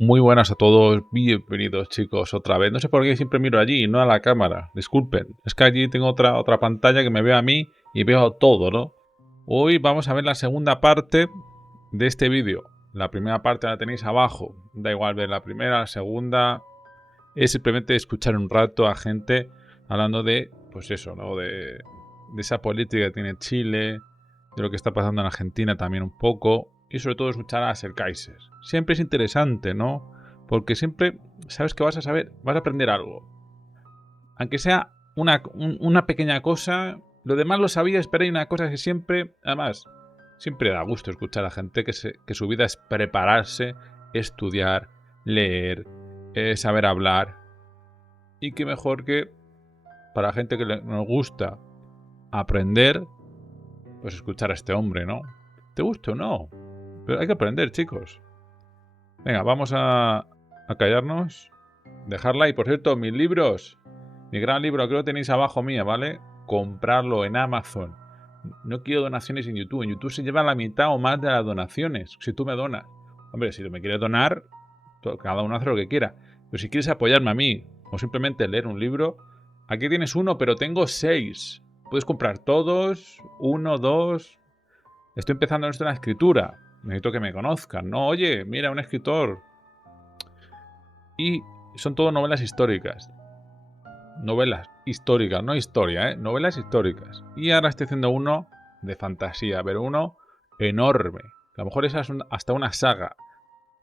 Muy buenas a todos, bienvenidos chicos otra vez. No sé por qué siempre miro allí, no a la cámara, disculpen. Es que allí tengo otra pantalla que me veo a mí y veo todo, ¿no? Hoy vamos a ver la segunda parte de este vídeo. La primera parte la tenéis abajo, da igual ver la primera, la segunda. Es simplemente escuchar un rato a gente hablando de, pues eso, ¿no? De esa política que tiene Chile, de lo que está pasando en Argentina también un poco, y sobre todo escuchar a Ser Kaiser. Siempre es interesante, ¿no? Porque siempre sabes que vas a saber, vas a aprender algo. Aunque sea una pequeña cosa, lo demás lo sabías, pero hay una cosa que siempre, además, siempre da gusto escuchar a gente que su vida es prepararse, estudiar, leer, saber hablar. Y qué mejor que para gente que nos gusta aprender, pues escuchar a este hombre, ¿no? ¿Te gusta o no? Pero hay que aprender, chicos. Venga, vamos a callarnos. Dejarla. Y por cierto, mis libros. Mi gran libro, que lo tenéis abajo mía, ¿vale? Comprarlo en Amazon. No quiero donaciones en YouTube. En YouTube se lleva la mitad o más de las donaciones. Si tú me donas. Hombre, si me quieres donar, cada uno hace lo que quiera. Pero si quieres apoyarme a mí o simplemente leer un libro, aquí tienes uno, pero tengo 6. Puedes comprar todos, 1, 2. Estoy empezando esto en la escritura. Necesito que me conozcan, ¿no? Oye, mira, un escritor. Y son todo novelas históricas. Novelas históricas, no historia, ¿eh? Novelas históricas. Y ahora estoy haciendo uno de fantasía, pero uno enorme. A lo mejor es hasta una saga.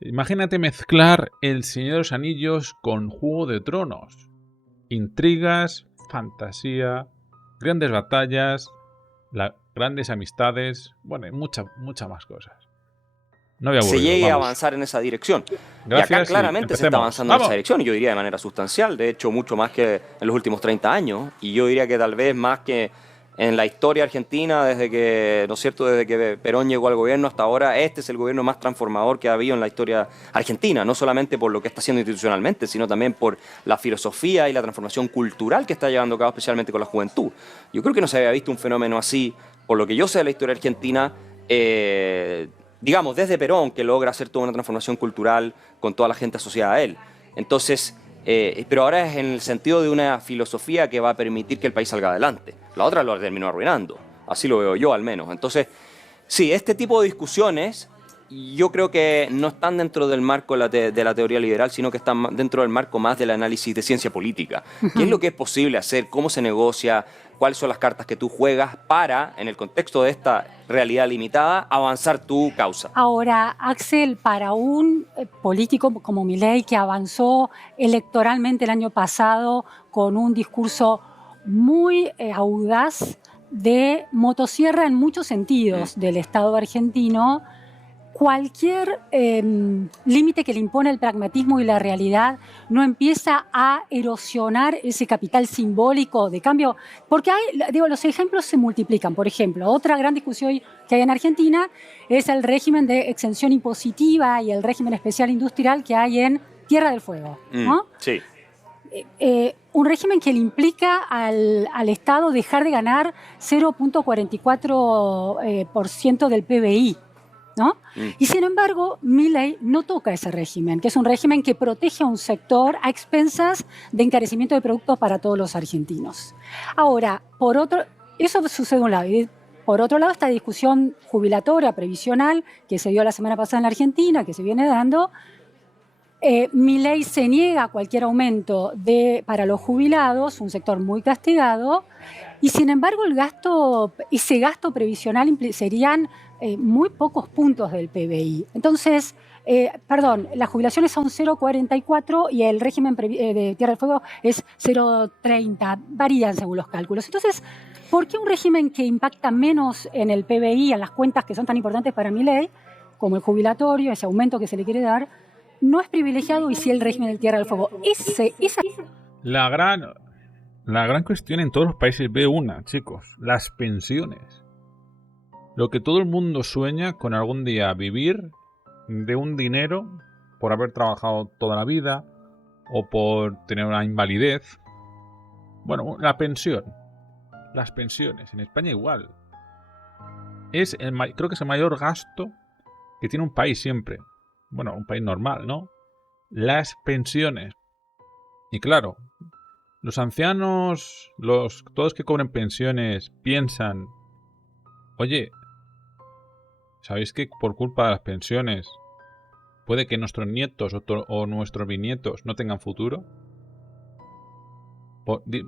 Imagínate mezclar El Señor de los Anillos con Juego de Tronos. Intrigas, fantasía, grandes batallas, grandes amistades, bueno, y muchas más cosas. No había Se aburrido, llegue a vamos. avanzar en esa dirección. Y acá Gracias y claramente se está empecemos. avanzando en esa ¡Vamos! dirección, y yo diría de manera sustancial, de hecho mucho más que en los últimos 30 años, y yo diría que tal vez más que en la historia argentina, desde que, ¿no es cierto?, desde que Perón llegó al gobierno hasta ahora, este es el gobierno más transformador que ha habido en la historia argentina, no solamente por lo que está haciendo institucionalmente, sino también por la filosofía y la transformación cultural que está llevando a cabo, especialmente con la juventud. Yo creo que no se había visto un fenómeno así, por lo que yo sé de la historia argentina, digamos, desde Perón, que logra hacer toda una transformación cultural con toda la gente asociada a él. Entonces, pero ahora es en el sentido de una filosofía que va a permitir que el país salga adelante. La otra lo terminó arruinando, así lo veo yo al menos. Entonces, sí, este tipo de discusiones yo creo que no están dentro del marco de la teoría liberal, sino que están dentro del marco más del análisis de ciencia política. ¿Qué es lo que es posible hacer? ¿Cómo se negocia? ¿Cuáles son las cartas que tú juegas para, en el contexto de esta realidad limitada, avanzar tu causa? Ahora, Axel, para un político como Milei, que avanzó electoralmente el año pasado con un discurso muy audaz de motosierra en muchos sentidos del Estado argentino, cualquier límite que le impone el pragmatismo y la realidad no empieza a erosionar ese capital simbólico de cambio, porque los ejemplos se multiplican. Por ejemplo, otra gran discusión que hay en Argentina es el régimen de exención impositiva y el régimen especial industrial que hay en Tierra del Fuego, ¿no? Sí. Un régimen que le implica al Estado dejar de ganar 0,44% del PBI. ¿no? Y sin embargo, Milei no toca ese régimen, que es un régimen que protege a un sector a expensas de encarecimiento de productos para todos los argentinos. Ahora, eso sucede de un lado. Y por otro lado, esta discusión jubilatoria, previsional, que se dio la semana pasada en la Argentina, que se viene dando, Milei se niega a cualquier aumento para los jubilados, un sector muy castigado, y sin embargo ese gasto previsional serían muy pocos puntos del PBI. Entonces, las jubilaciones son 0,44 y el régimen de Tierra del Fuego es 0,30, varían según los cálculos. Entonces, ¿por qué un régimen que impacta menos en el PBI, en las cuentas que son tan importantes para Milei, como el jubilatorio, ese aumento que se le quiere dar, no es privilegiado y sí el régimen del Tierra del Fuego? La gran cuestión en todos los países ve una, chicos, las pensiones. Lo que todo el mundo sueña con algún día vivir de un dinero por haber trabajado toda la vida o por tener una invalidez. Bueno, la pensión. Las pensiones. En España igual. Creo que es el mayor gasto que tiene un país siempre. Bueno, un país normal, ¿no? las pensiones. Y claro, los ancianos, todos que cobren pensiones, piensan, oye, ¿sabéis que por culpa de las pensiones puede que nuestros nietos o nuestros bisnietos no tengan futuro?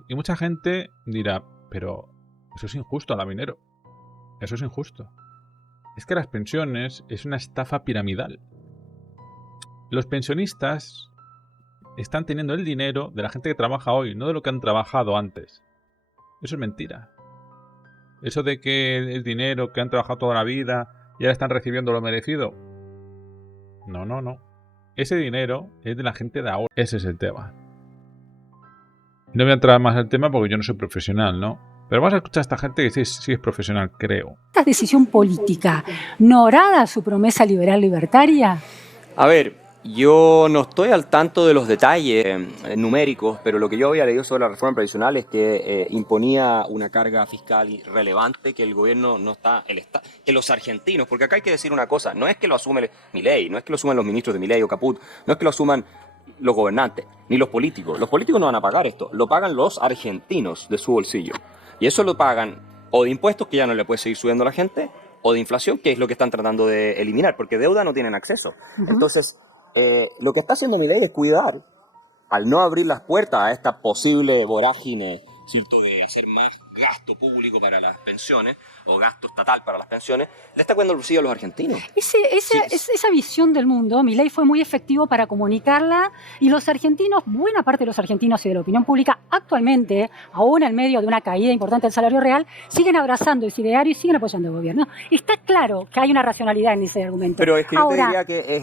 Y mucha gente dirá, pero eso es injusto, Lavinero. Eso es injusto. Es que las pensiones es una estafa piramidal. Los pensionistas están teniendo el dinero de la gente que trabaja hoy, no de lo que han trabajado antes. Eso es mentira. Eso de que el dinero que han trabajado toda la vida y ahora están recibiendo lo merecido. No. Ese dinero es de la gente de ahora. Ese es el tema. No voy a entrar más al tema porque yo no soy profesional, ¿no? Pero vamos a escuchar a esta gente que sí es profesional, creo. ¿Esta decisión política no hará su promesa liberal libertaria? A ver, yo no estoy al tanto de los detalles numéricos, pero lo que yo había leído sobre la reforma previsional es que imponía una carga fiscal relevante que el gobierno no está, que los argentinos, porque acá hay que decir una cosa, no es que lo asume Milei, no es que lo asuman los ministros de Milei o Caput, no es que lo asuman los gobernantes, ni los políticos. Los políticos no van a pagar esto, lo pagan los argentinos de su bolsillo. Y eso lo pagan o de impuestos, que ya no le puede seguir subiendo a la gente, o de inflación, que es lo que están tratando de eliminar, porque deuda no tienen acceso. Entonces, lo que está haciendo Milei es cuidar, al no abrir las puertas a esta posible vorágine, ¿cierto?, de hacer más gasto público para las pensiones, o gasto estatal para las pensiones, le está cuidando el bolsillo a los argentinos. Esa visión del mundo, Milei fue muy efectivo para comunicarla, y los argentinos, buena parte de los argentinos y de la opinión pública actualmente, aún en medio de una caída importante del salario real, siguen abrazando ese ideario y siguen apoyando al gobierno. Está claro que hay una racionalidad en ese argumento. Pero es que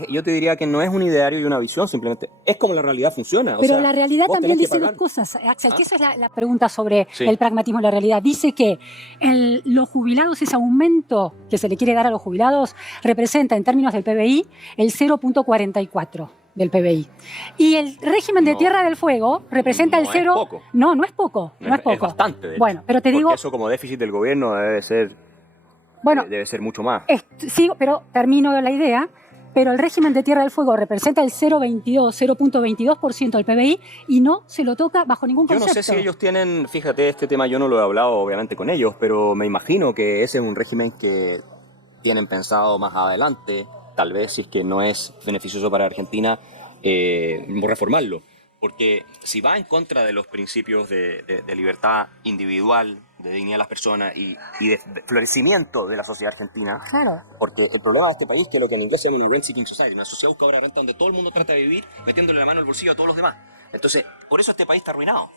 yo te diría que no es un ideario y una visión, simplemente es como la realidad funciona. Pero la realidad también dice dos cosas, Axel, que esa es la pregunta sobre el pragmatismo y la realidad. Dice que los jubilados, ese aumento que se le quiere dar a los jubilados, representa en términos del PBI el 0.44 del PBI. Y el régimen de Tierra del Fuego representa el 0... Es poco. No es poco. Es bastante, de hecho. Bueno, pero te digo... Porque eso como déficit del gobierno debe ser mucho más. Sí, pero termino la idea. Pero el régimen de Tierra del Fuego representa el 0.22% del PBI y no se lo toca bajo ningún concepto. Yo no sé si ellos tienen, fíjate, este tema yo no lo he hablado obviamente con ellos, pero me imagino que ese es un régimen que tienen pensado más adelante, tal vez si es que no es beneficioso para Argentina, reformarlo. Porque si va en contra de los principios de libertad individual, de dignidad de las personas y de florecimiento de la sociedad argentina. Claro. Porque el problema de este país es que lo que en inglés se llama una rent-seeking society, una sociedad buscadora de renta donde todo el mundo trata de vivir metiéndole la mano en el bolsillo a todos los demás. Entonces, por eso este país está arruinado.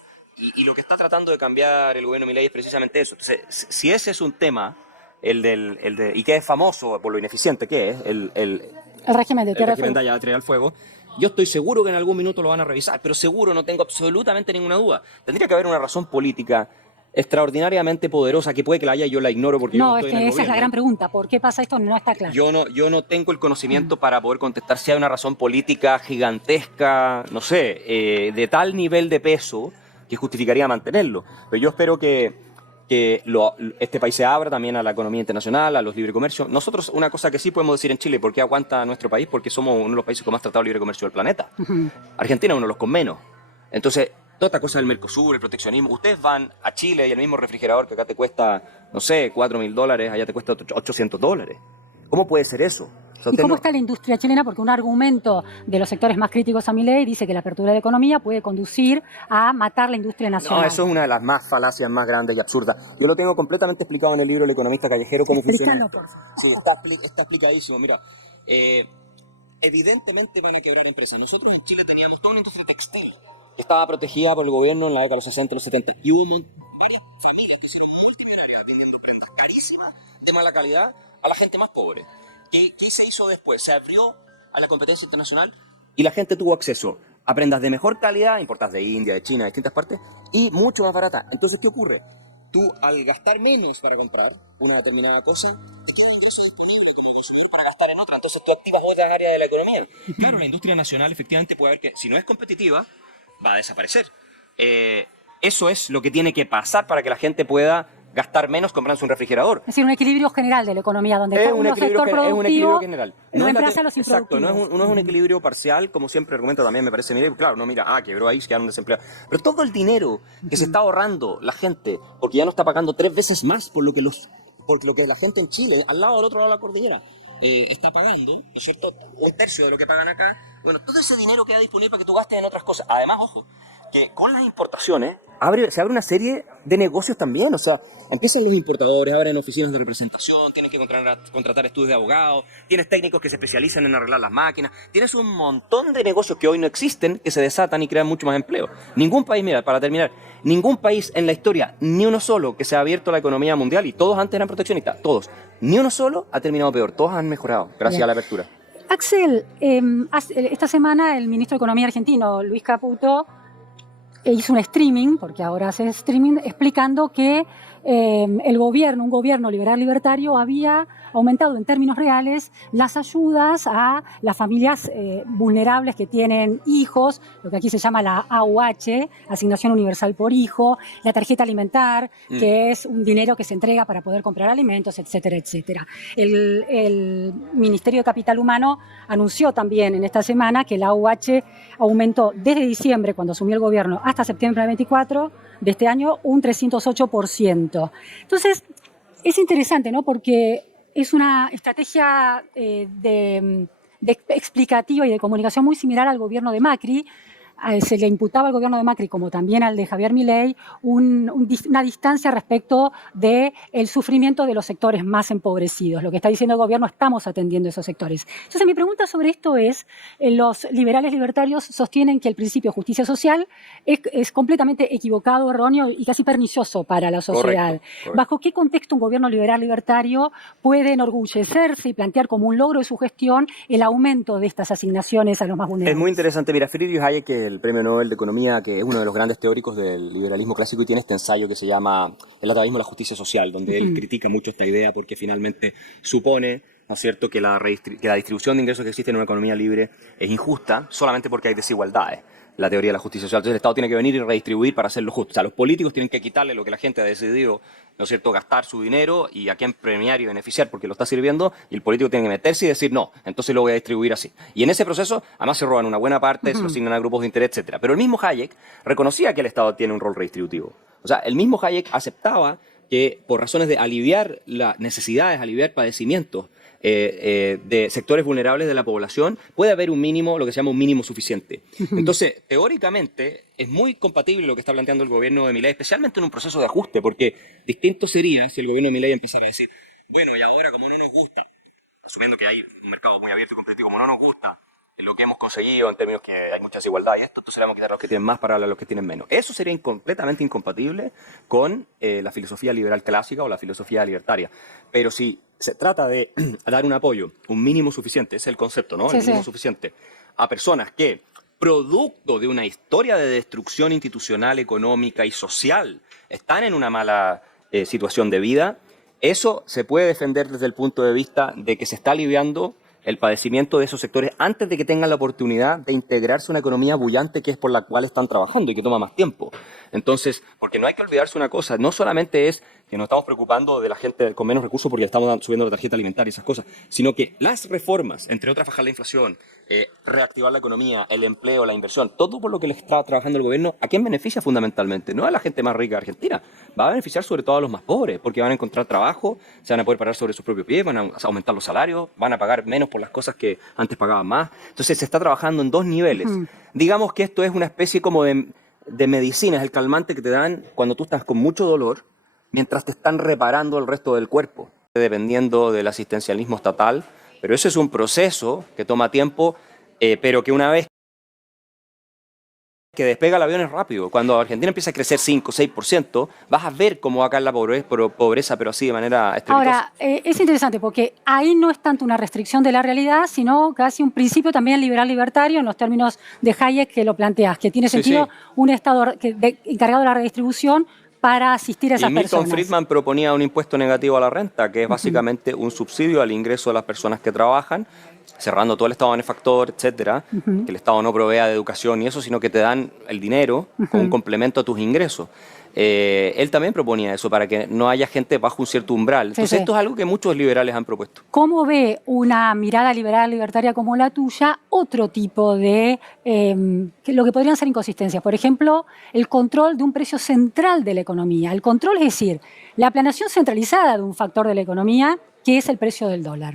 Y lo que está tratando de cambiar el gobierno Milei es precisamente eso. Entonces, si ese es un tema, y que es famoso por lo ineficiente que es, el régimen de Tierra del Fuego, yo estoy seguro que en algún minuto lo van a revisar, pero seguro, no tengo absolutamente ninguna duda. Tendría que haber una razón política extraordinariamente poderosa, que puede que la haya, yo la ignoro porque yo no estoy en el gobierno. Esa es la gran pregunta, ¿por qué pasa esto? No está claro. Yo no tengo el conocimiento para poder contestar si hay una razón política gigantesca, no sé, de tal nivel de peso que justificaría mantenerlo. Pero yo espero que este país se abra también a la economía internacional, a los libre comercio. Nosotros, una cosa que sí podemos decir en Chile, ¿por qué aguanta nuestro país? Porque somos uno de los países con más tratado de libre comercio del planeta. Argentina es uno de los con menos. Entonces, toda esta cosa del Mercosur, el proteccionismo, ustedes van a Chile y el mismo refrigerador que acá te cuesta, no sé, $4.000, allá te cuesta $800. ¿Cómo puede ser eso? ¿Y cómo está la industria chilena? Porque un argumento de los sectores más críticos a Milei dice que la apertura de la economía puede conducir a matar la industria nacional. No, eso es una de las más falacias más grandes y absurdas. Yo lo tengo completamente explicado en el libro El economista callejero, cómo funciona. Por favor. Sí, está explicadísimo. Mira, evidentemente van a quebrar empresas. Nosotros en Chile teníamos toda una industria textil que estaba protegida por el gobierno en la década de los 60 y los 70. Y hubo varias familias que hicieron multimillonarias vendiendo prendas carísimas, de mala calidad, a la gente más pobre. ¿Qué se hizo después? Se abrió a la competencia internacional y la gente tuvo acceso a prendas de mejor calidad, importadas de India, de China, de distintas partes, y mucho más baratas. Entonces, ¿qué ocurre? Tú, al gastar menos para comprar una determinada cosa, te queda un ingreso disponible como consumidor para gastar en otra. Entonces, tú activas otras áreas de la economía. Claro, la industria nacional efectivamente puede haber que, si no es competitiva, va a desaparecer. Eso es lo que tiene que pasar para que la gente pueda gastar menos comprándose un refrigerador. Es decir, un equilibrio general de la economía, donde Es cada un uno sector productivo general. reemplaza a los Exacto, improductivos. no es un equilibrio parcial, como siempre argumento también, me parece. Mire, claro, no, mira, quebró ahí, se quedaron desempleados. Pero todo el dinero que se está ahorrando la gente, porque ya no está pagando 3 veces más por lo que la gente en Chile, al otro lado de la cordillera, está pagando, ¿no es cierto? Un tercio de lo que pagan acá. Bueno, todo ese dinero queda disponible para que tú gastes en otras cosas. Además, ojo, que con las importaciones se abre una serie de negocios también. O sea, empiezan los importadores, abren oficinas de representación, tienes que contratar estudios de abogados, tienes técnicos que se especializan en arreglar las máquinas, tienes un montón de negocios que hoy no existen, que se desatan y crean mucho más empleo. Ningún país, mira, para terminar, ningún país en la historia, ni uno solo, que se ha abierto a la economía mundial, y todos antes eran proteccionistas, todos, ni uno solo ha terminado peor, todos han mejorado gracias a la apertura. Axel, esta semana el ministro de Economía argentino, Luis Caputo, hizo un streaming, porque ahora hace streaming, explicando que un gobierno liberal libertario, había aumentado en términos reales las ayudas a las familias vulnerables que tienen hijos, lo que aquí se llama la AUH, Asignación Universal por Hijo, la tarjeta alimentar, que es un dinero que se entrega para poder comprar alimentos, etcétera, etcétera. El Ministerio de Capital Humano anunció también en esta semana que la AUH aumentó desde diciembre, cuando asumió el gobierno, hasta septiembre del 24 de este año, un 308%. Entonces, es interesante, ¿no? Porque es una estrategia explicativa y de comunicación muy similar al gobierno de Macri. Se le imputaba al gobierno de Macri, como también al de Javier Milei, una distancia respecto del sufrimiento de los sectores más empobrecidos. Lo que está diciendo el gobierno, estamos atendiendo esos sectores. Entonces, mi pregunta sobre esto es, los liberales libertarios sostienen que el principio de justicia social es completamente equivocado, erróneo y casi pernicioso para la sociedad. Correcto. ¿Bajo qué contexto un gobierno liberal libertario puede enorgullecerse y plantear como un logro de su gestión el aumento de estas asignaciones a los más vulnerables? Es muy interesante. Mira, Friedrich Hayek, que el Premio Nobel de Economía, que es uno de los grandes teóricos del liberalismo clásico, y tiene este ensayo que se llama El atavismo a la justicia social, donde él critica mucho esta idea porque finalmente supone, ¿no es cierto?, que la distribución de ingresos que existe en una economía libre es injusta solamente porque hay desigualdades. La teoría de la justicia social. Entonces el Estado tiene que venir y redistribuir para hacerlo justo. O sea, los políticos tienen que quitarle lo que la gente ha decidido, ¿no es cierto?, gastar su dinero y a quién premiar y beneficiar porque lo está sirviendo, y el político tiene que meterse y decir no, entonces lo voy a distribuir así. Y en ese proceso, además se roban una buena parte, se lo asignan a grupos de interés, etc. Pero el mismo Hayek reconocía que el Estado tiene un rol redistributivo. O sea, el mismo Hayek aceptaba que por razones de aliviar las necesidades, aliviar padecimientos de sectores vulnerables de la población, puede haber un mínimo, lo que se llama un mínimo suficiente. Entonces, teóricamente, es muy compatible lo que está planteando el gobierno de Milei, especialmente en un proceso de ajuste, porque distinto sería si el gobierno de Milei empezara a decir, bueno, y ahora como no nos gusta, asumiendo que hay un mercado muy abierto y competitivo, como no nos gusta lo que hemos conseguido en términos que hay mucha desigualdad y esto, entonces le vamos a quitar a los que tienen más para darle a los que tienen menos. Eso sería completamente incompatible con la filosofía liberal clásica o la filosofía libertaria. Pero si se trata de dar un apoyo, un mínimo suficiente, ese es el concepto, ¿no? El mínimo suficiente a personas que, producto de una historia de destrucción institucional, económica y social, están en una mala situación de vida, eso se puede defender desde el punto de vista de que se está aliviando el padecimiento de esos sectores antes de que tengan la oportunidad de integrarse a una economía bullante que es por la cual están trabajando y que toma más tiempo. Entonces, porque no hay que olvidarse una cosa, no solamente es que nos estamos preocupando de la gente con menos recursos porque estamos subiendo la tarjeta alimentaria y esas cosas, sino que las reformas, entre otras bajar la inflación, reactivar la economía, el empleo, la inversión, todo por lo que le está trabajando el gobierno, ¿a quién beneficia fundamentalmente? No a la gente más rica de Argentina, va a beneficiar sobre todo a los más pobres, porque van a encontrar trabajo, se van a poder parar sobre sus propios pies, van a aumentar los salarios, van a pagar menos por las cosas que antes pagaban más. Entonces se está trabajando en dos niveles. Digamos que esto es una especie como de medicina, es el calmante que te dan cuando tú estás con mucho dolor, mientras te están reparando el resto del cuerpo, dependiendo del asistencialismo estatal. Pero eso es un proceso que toma tiempo, pero que una vez que despega el avión es rápido. Cuando Argentina empieza a crecer 5 o 6%, vas a ver cómo va a caer la pobreza, pero así de manera estrepitosa. Ahora, es interesante porque ahí no es tanto una restricción de la realidad, sino casi un principio también liberal libertario en los términos de Hayek que lo planteas, que tiene sentido un Estado encargado de la redistribución para asistir a esas personas. Milton Friedman proponía un impuesto negativo a la renta, que es básicamente un subsidio al ingreso de las personas que trabajan cerrando todo el Estado benefactor, etcétera, que el Estado no provea de educación y eso, sino que te dan el dinero con un complemento a tus ingresos. Él también proponía eso, para que no haya gente bajo un cierto umbral. Entonces esto es algo que muchos liberales han propuesto. ¿Cómo ve una mirada liberal libertaria como la tuya otro tipo de lo que podrían ser inconsistencias? Por ejemplo, el control de un precio central de la economía. El control es decir, la planeación centralizada de un factor de la economía, que es el precio del dólar.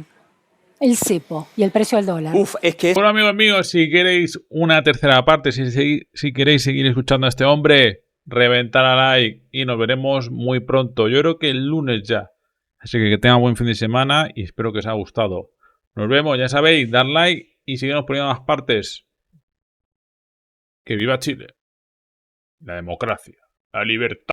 El cepo y el precio del dólar. Bueno, amigos míos, si queréis una tercera parte, si queréis seguir escuchando a este hombre, reventar a like y nos veremos muy pronto. Yo creo que el lunes ya. Así que tengan buen fin de semana y espero que os haya gustado. Nos vemos, ya sabéis, dar like y seguirnos poniendo más partes. Que viva Chile, la democracia, la libertad.